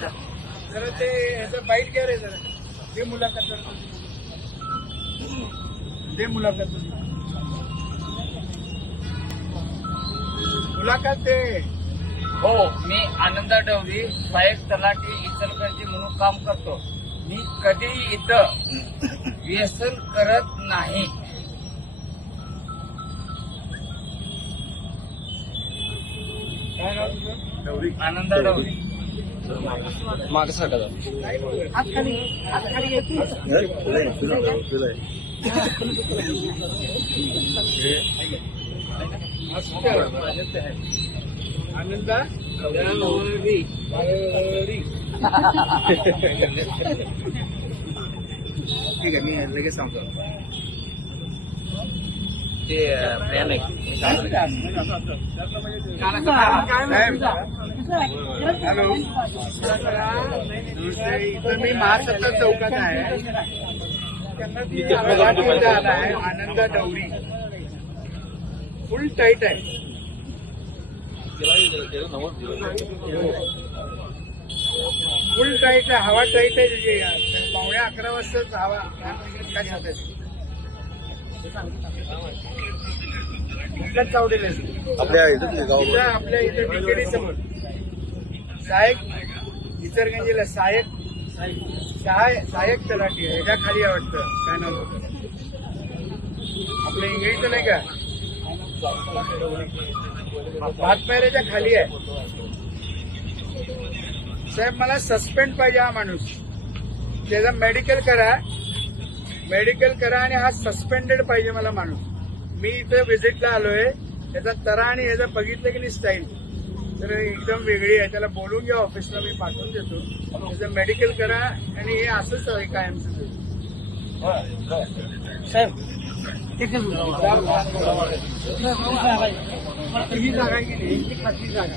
जरा ते ह्याचं बाईट घ्या रे जरा. दे मुलाखत. दे मुलाखत मुलाखत दे. हो मी आनंद डवरी सहाय्यक तलाठी इचलकरंजी म्हणून काम करतो. मी कधीही इथं व्यसन करत नाही. काय नाव तुझं? आनंद डवरी. मागे सरका आनंदा ठीक आहे मी लगेच सांगतो. ते प्लॅन आहे हॅलो इथं मी महासत्ता चौकात आहे. त्यांना आला आहे आनंद डवरी फुल टाईट आहे फुल टाईट आहे हवा टाईट आहे त्याची पावणे अकरा वाजताच हवा. काय सांगताय चावडेल आपल्या इथं आपल्या इथं टिकेडी समोर. सहायक इचरगंजीला सहायक सहाय सहायक तलाठी आहे. ह्याच्या खाली वाटतं. काय नाव होतं? आपल्या इंग्रजीचं नाही का? भातपायऱ्याच्या खाली आहे. साहेब मला सस्पेंड पाहिजे हा माणूस. त्याचा मेडिकल करा. मेडिकल करा आणि हा सस्पेंडेड पाहिजे मला माणूस. मी इथं व्हिजिटला आलोय. त्याचा तरा आणि ह्याचं बघितलं की नाही स्टाईल तर एकदम वेगळी आहे. त्याला बोलून घ्या ऑफिसला मी पाठवून देतो. त्याचं मेडिकल करा आणि हे असंच आहे कायमचं. ही जागा ही खासगी जागा.